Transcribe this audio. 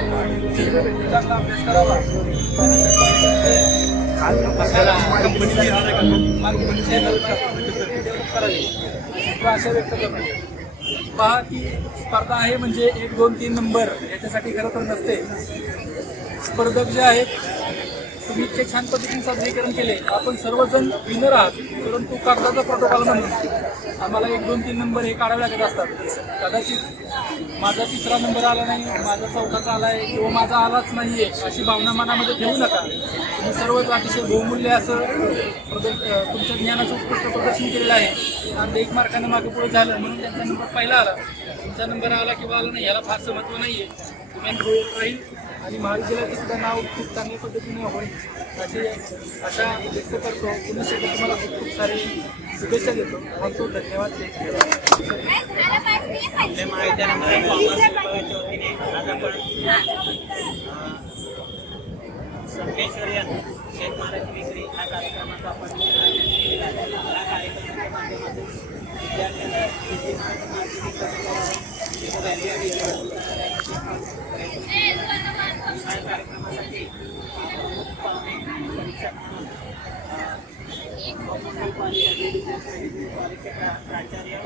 चांगला अभ्यास करावा अशा व्यक्त करतो पहा ती स्पर्धा आहे म्हणजे एक दोन तीन नंबर याच्यासाठी खरं तर नसते. स्पर्धक जे आहेत तुम्ही इतके छान पद्धतीने सादरीकरण केले. आपण सर्वजण विनर आहात परंतु कागदाचा प्रोटोकॉल म्हणून. आम्हाला एक दोन तीन नंबर हे काढावे लागत असतात. कदाचित माझा तिसरा नंबर आला नाही माझा चौथाचा आला आहे किंवा माझा आलाच नाही आहे अशी भावना मनामध्ये ठेवू नका. तुम्ही सर्वच अतिशय बहुमूल्य असं प्रदर्श तुमच्या ज्ञानाचं उत्कृष्ट प्रदर्शन केलेलं आहे. आणि एक मार्काने मागे पुढे झालं म्हणून त्यांचा नंबर पहिला आला. तुमचा नंबर आला किंवा आला नाही याला फारसं महत्त्व नाहीये. तुम्ही राहील आणि महाविद्यालयाचं सुद्धा नाव खूप चांगल्या पद्धतीने होईल अशी अशा व्यक्त करतो पुन्हा शेवटी तुम्हाला खूप खूप सारे शुभेच्छा देतो. म्हणतो धन्यवाद. आपल्या महाविद्यालयामध्ये कॉमर्स विभागाच्या वतीने आज आपण संकेश्वरीयन शेतमालाची विक्री हा कार्यक्रमाचा आपण या कार्यक्रमाच्या माध्यमातून विद्यार्थ्यांना शेती प्राचार्य